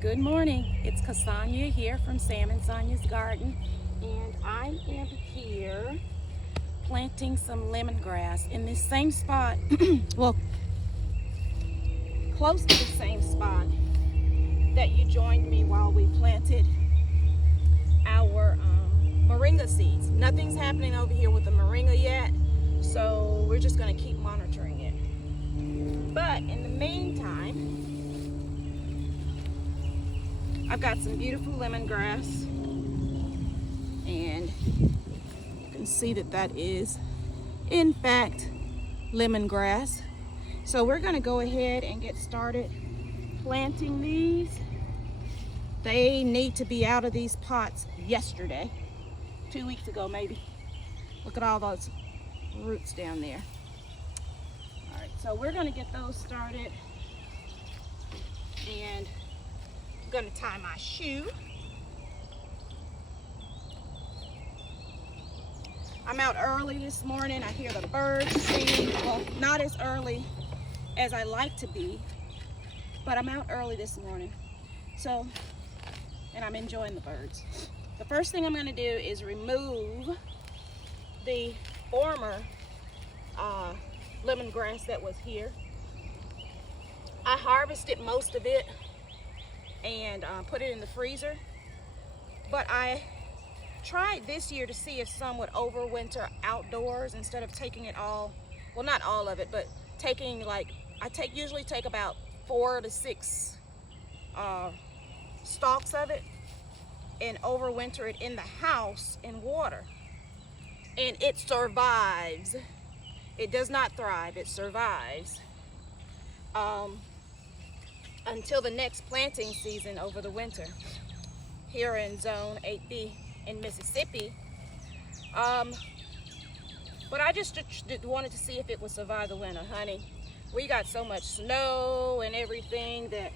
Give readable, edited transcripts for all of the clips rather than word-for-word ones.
Good morning. It's Cassandra here from Sam and Sonia's Garden, and I am here planting some lemongrass in this same spot. Well, close to the same spot that you joined me while we planted our moringa seeds. Nothing's happening over here with the moringa yet, so we're just going to keep monitoring it. But in the meantime, I've got some beautiful lemongrass, and you can see that that is, in fact, lemongrass. So we're going to go ahead and get started planting these. They need to be out of these pots yesterday, 2 weeks ago maybe. Look at all those roots down there. All right, so we're going to get those started, and I'm going to tie my shoe. I'm out early this morning. I hear the birds singing. Well, not as early as I like to be, but I'm out early this morning. So, and I'm enjoying the birds. The first thing I'm going to do is remove the former lemongrass that was here. I harvested most of it and put it in the freezer, but I tried this year to see if some would overwinter outdoors instead of taking it all, well, not all of it, but taking, like, usually take about 4 to 6 stalks of it and overwinter it in the house in water, and it survives. It does not thrive, it survives until the next planting season over the winter here in zone 8B in Mississippi. But I just wanted to see if it would survive the winter, honey. We got so much snow and everything that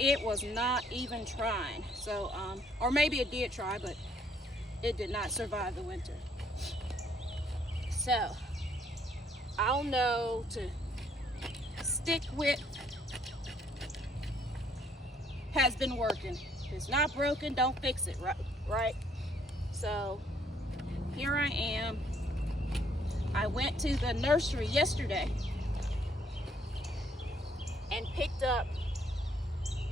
it was not even trying. So, or maybe it did try, but it did not survive the winter. So, I'll know to stick with has been working. If it's not broken, don't fix it, right? So here I am. I went to the nursery yesterday and picked up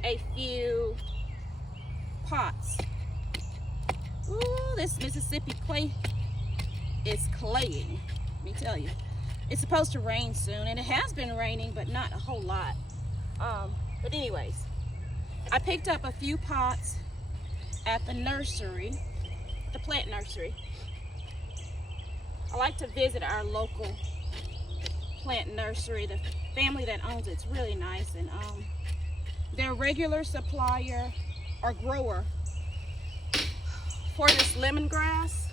a few pots. Ooh, this Mississippi clay is claying, let me tell you. It's supposed to rain soon, and it has been raining, but not a whole lot. But anyways, I picked up a few pots at the nursery, the plant nursery. I like to visit our local plant nursery. The family that owns it's really nice, and their regular supplier or grower for this lemongrass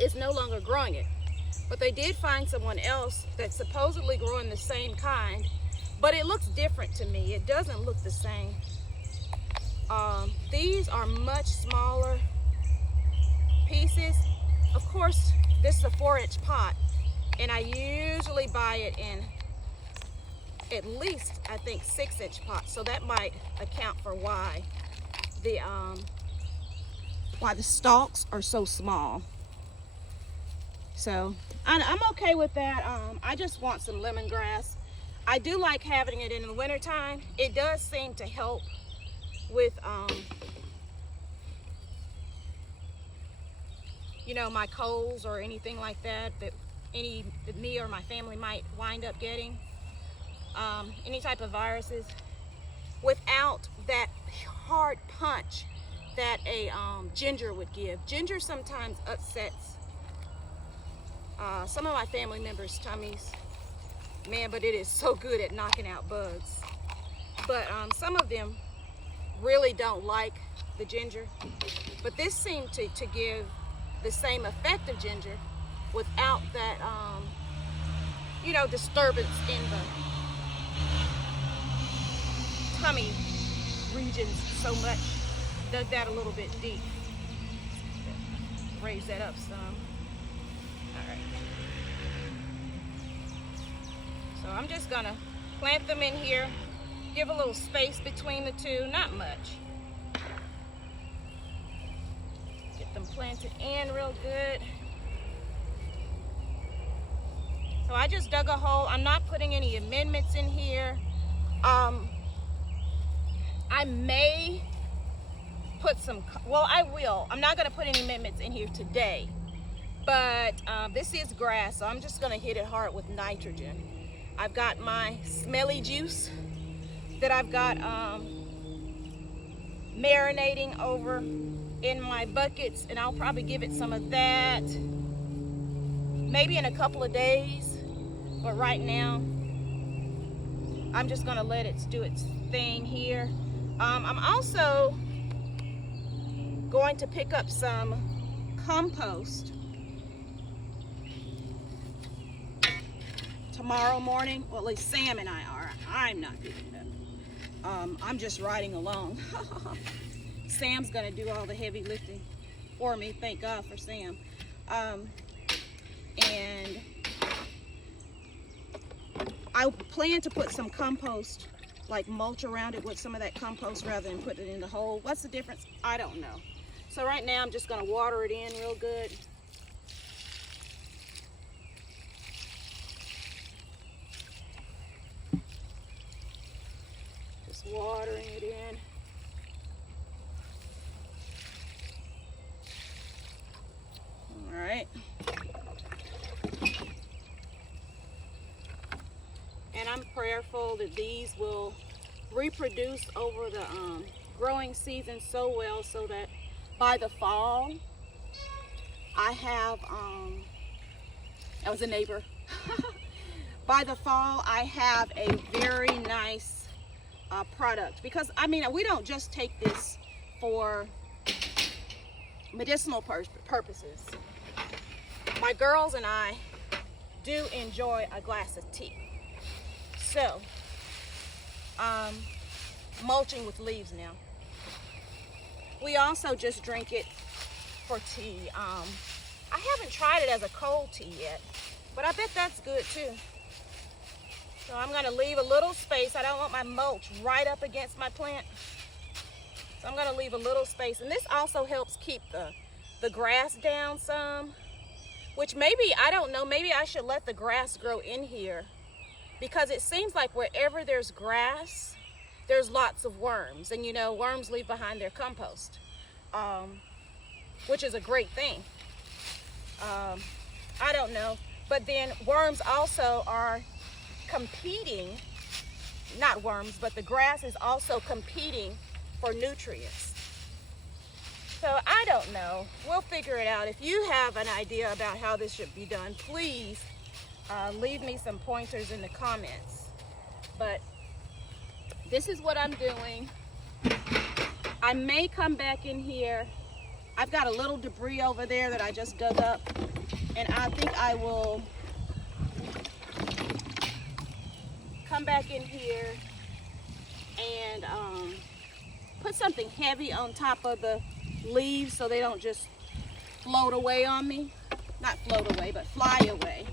is no longer growing it. But they did find someone else that's supposedly growing the same kind, but it looks different to me. It doesn't look the same. These are much smaller pieces. Of course, this is a 4-inch pot, and I usually buy it in at least, I think, 6-inch pots. So that might account for why the stalks are so small. So I'm okay with that. I just want some lemongrass. I do like having it in the wintertime. It does seem to help with, you know, my colds or anything like that that me or my family might wind up getting. Any type of viruses, without that hard punch that a ginger would give. Ginger sometimes upsets some of my family members' tummies, man, but it is so good at knocking out bugs. But some of them really don't like the ginger, but this seemed to give the same effect of ginger without that, you know, disturbance in the tummy regions so much. Dug that a little bit deep. Raise that up some. All right. So I'm just gonna plant them in here Give a little space between the two, not much. Get them planted in real good. So I just dug a hole. I'm not putting any amendments in here. I may put some, well, I will. I'm not gonna put any amendments in here today, but this is grass, so I'm just gonna hit it hard with nitrogen. I've got my smelly juice that I've got marinating over in my buckets, and I'll probably give it some of that maybe in a couple of days, but right now I'm just gonna let it do its thing here. I'm also going to pick up some compost tomorrow morning. Well, at least Sam and I are. I'm not picking it up. I'm just riding along. Sam's gonna do all the heavy lifting for me. Thank God for Sam. And I plan to put some compost, like mulch around it with some of that compost rather than put it in the hole. What's the difference? I don't know. So right now I'm just gonna water it in real good. Just watering it in. All right. And I'm prayerful that these will reproduce over the growing season so well so that by the fall, I have, that was a neighbor. By the fall, I have a very nice product. Because, I mean, we don't just take this for medicinal purposes. My girls and I do enjoy a glass of tea. So, mulching with leaves now. We also just drink it for tea. I haven't tried it as a cold tea yet, but I bet that's good too. So I'm gonna leave a little space. I don't want my mulch right up against my plant. So I'm gonna leave a little space. And this also helps keep the grass down some, which maybe, I don't know, maybe I should let the grass grow in here, because it seems like wherever there's grass, there's lots of worms. And you know, worms leave behind their compost, which is a great thing. I don't know. But then worms also are competing, not worms, but the grass is also competing for nutrients. So I don't know. We'll figure it out. If you have an idea about how this should be done, please leave me some pointers in the comments. But this is what I'm doing. I may come back in here. I've got a little debris over there that I just dug up, and I think I will come back in here and put something heavy on top of the leaves so they don't just float away on me. Not float away, but fly away.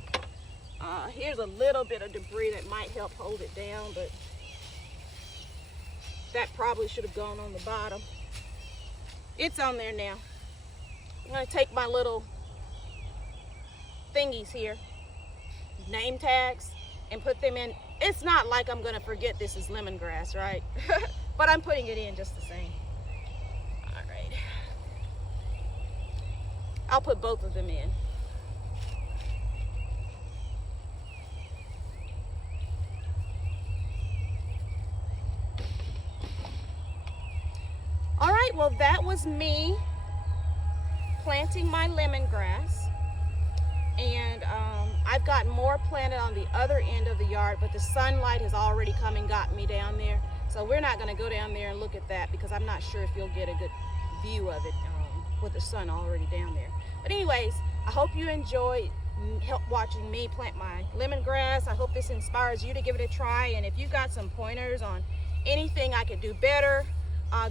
Here's a little bit of debris that might help hold it down, but that probably should have gone on the bottom. It's on there now. I'm gonna take my little thingies here, name tags, and put them in. It's not like I'm gonna forget this is lemongrass, right? But I'm putting it in just the same. All right. I'll put both of them in. All right, well, that was me planting my lemongrass. And I've got more planted on the other end of the yard, but the sunlight has already come and got me down there. So we're not gonna go down there and look at that because I'm not sure if you'll get a good view of it with the sun already down there. But anyways, I hope you enjoyed watching me plant my lemongrass. I hope this inspires you to give it a try. And if you got some pointers on anything I could do better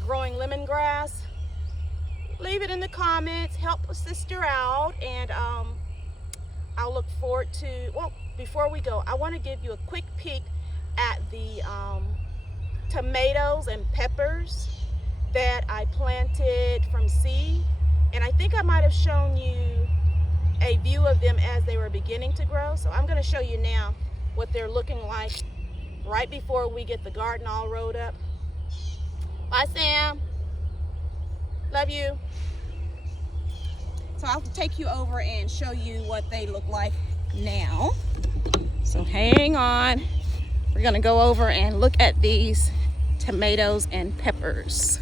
growing lemongrass, leave it in the comments. Help a sister out. And I'll look forward to, well, before we go, I want to give you a quick peek at the tomatoes and peppers that I planted from seed. And I think I might have shown you a view of them as they were beginning to grow. So I'm going to show you now what they're looking like right before we get the garden all rolled up. Bye, Sam. Love you. So I'll take you over and show you what they look like now. So hang on. We're gonna go over and look at these tomatoes and peppers.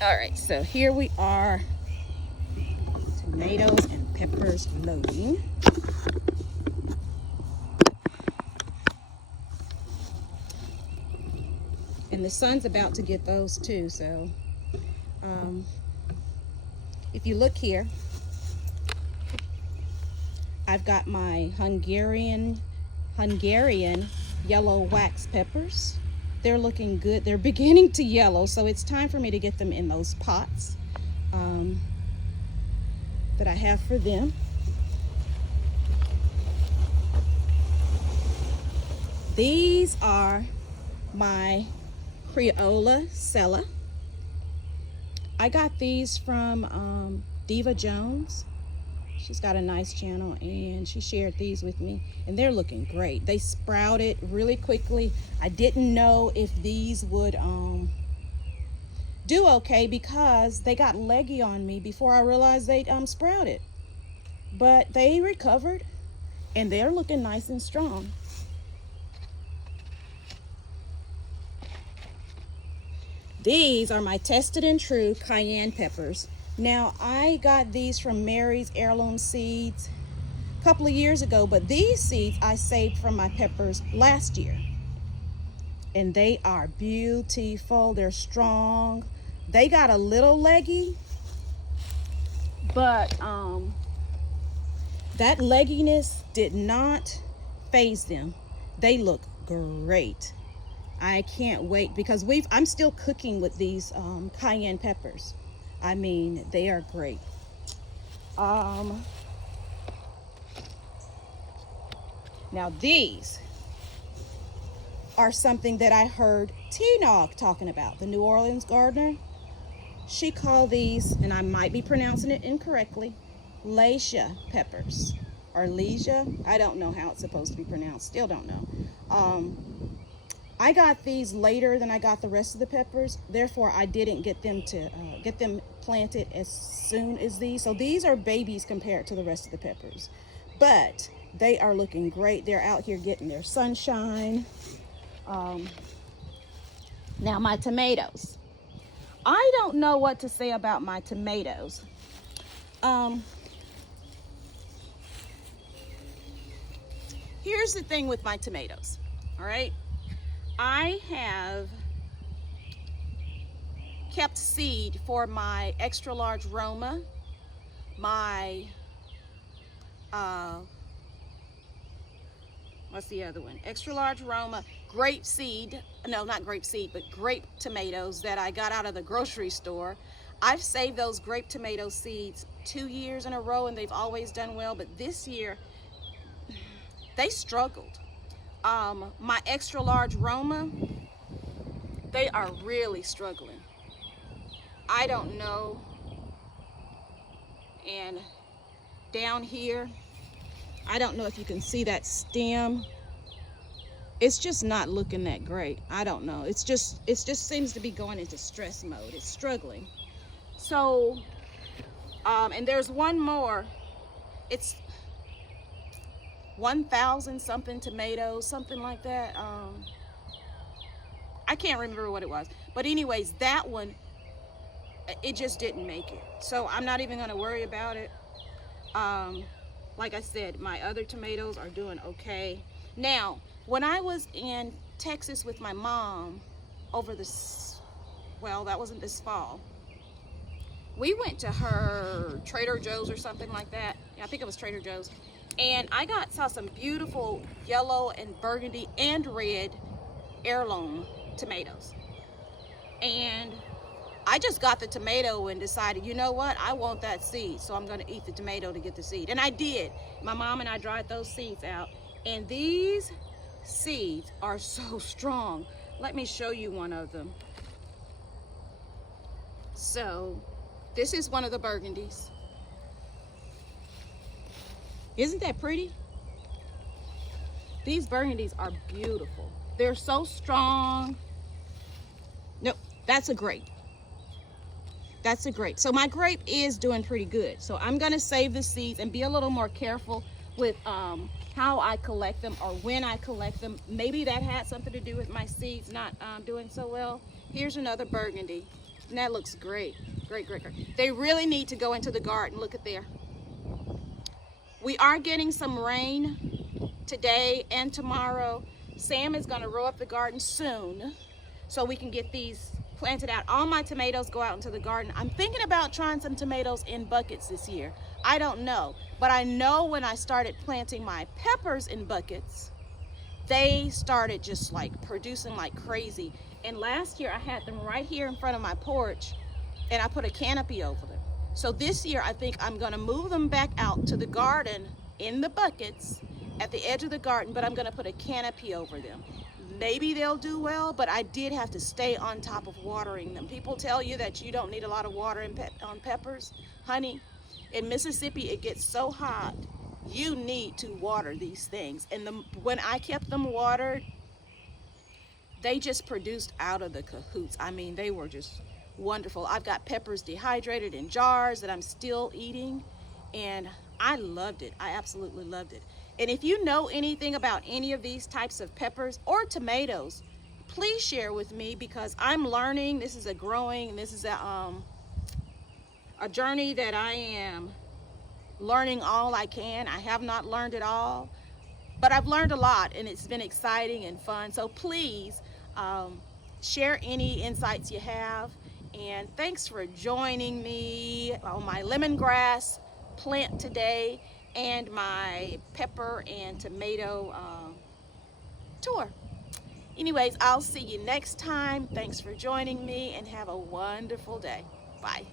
All right, so here we are. Tomatoes and peppers loading. And the sun's about to get those too, so if you look here, I've got my Hungarian yellow wax peppers. They're looking good. They're beginning to yellow, so it's time for me to get them in those pots that I have for them. These are my Crayola Sella. I got these from Diva Jones. She's got a nice channel and she shared these with me and they're looking great. They sprouted really quickly. I didn't know if these would do okay because they got leggy on me before I realized they sprouted. But they recovered and they're looking nice and strong. These are my tested and true cayenne peppers. Now, I got these from Mary's Heirloom Seeds a couple of years ago, but these seeds I saved from my peppers last year. And they are beautiful. They're strong. They got a little leggy, but that legginess did not faze them. They look great. I can't wait because I'm still cooking with these cayenne peppers. I mean, they are great. Now these are something that I heard T-Nog talking about, the New Orleans gardener. She called these, and I might be pronouncing it incorrectly, Leisha peppers or Leisha. I don't know how it's supposed to be pronounced. Still don't know. I got these later than I got the rest of the peppers. Therefore, I didn't get them planted as soon as these. So these are babies compared to the rest of the peppers. But they are looking great. They're out here getting their sunshine. Now my tomatoes. I don't know what to say about my tomatoes. Here's the thing with my tomatoes, all right? I have kept seed for my extra large Roma, my, what's the other one? Extra large Roma, grape seed, no, not grape seed, but grape tomatoes that I got out of the grocery store. I've saved those grape tomato seeds 2 years in a row and they've always done well, but this year they struggled. My extra large Roma, they are really struggling. I don't know. And down here, I don't know if you can see that stem. It's just not looking that great. I don't know. It just seems to be going into stress mode. It's struggling. So, and there's one more. It's 1,000 something tomatoes, something like that. I can't remember what it was. But anyways, that one, it just didn't make it. So I'm not even gonna worry about it. Like I said, my other tomatoes are doing okay. Now, when I was in Texas with my mom over this, well, that wasn't this fall. We went to her Trader Joe's or something like that. Yeah, I think it was Trader Joe's. And I saw some beautiful yellow and burgundy and red heirloom tomatoes. And I just got the tomato and decided, you know what, I want that seed, so I'm going to eat the tomato to get the seed. And I did. My mom and I dried those seeds out, and these seeds are so strong. Let me show you one of them. So this is one of the burgundies. Isn't that pretty? These burgundies are beautiful. They're so strong. Nope, that's a grape. That's a grape. So my grape is doing pretty good. So I'm gonna save the seeds and be a little more careful with how I collect them or when I collect them. Maybe that had something to do with my seeds not doing so well. Here's another burgundy, and that looks great. Great, great, great. They really need to go into the garden. Look at there. We are getting some rain today and tomorrow. Sam is gonna row up the garden soon so we can get these planted out. All my tomatoes go out into the garden. I'm thinking about trying some tomatoes in buckets this year. I don't know, but I know when I started planting my peppers in buckets, they started just like producing like crazy. And last year I had them right here in front of my porch and I put a canopy over them. So this year I think I'm gonna move them back out to the garden in the buckets at the edge of the garden, but I'm gonna put a canopy over them. Maybe they'll do well, but I did have to stay on top of watering them. People tell you that you don't need a lot of water on peppers. Honey, in Mississippi, it gets so hot, you need to water these things. And when I kept them watered, they just produced out of the cahoots. I mean, they were just wonderful. I've got peppers dehydrated in jars that I'm still eating, and I loved it. I absolutely loved it. And if you know anything about any of these types of peppers or tomatoes, please share with me, because I'm learning. This is a journey that I am learning all I can. I have not learned it all, but I've learned a lot, and it's been exciting and fun. So please share any insights you have. And thanks for joining me on my lemongrass plant today and my pepper and tomato tour. Anyways, I'll see you next time. Thanks for joining me and have a wonderful day. Bye.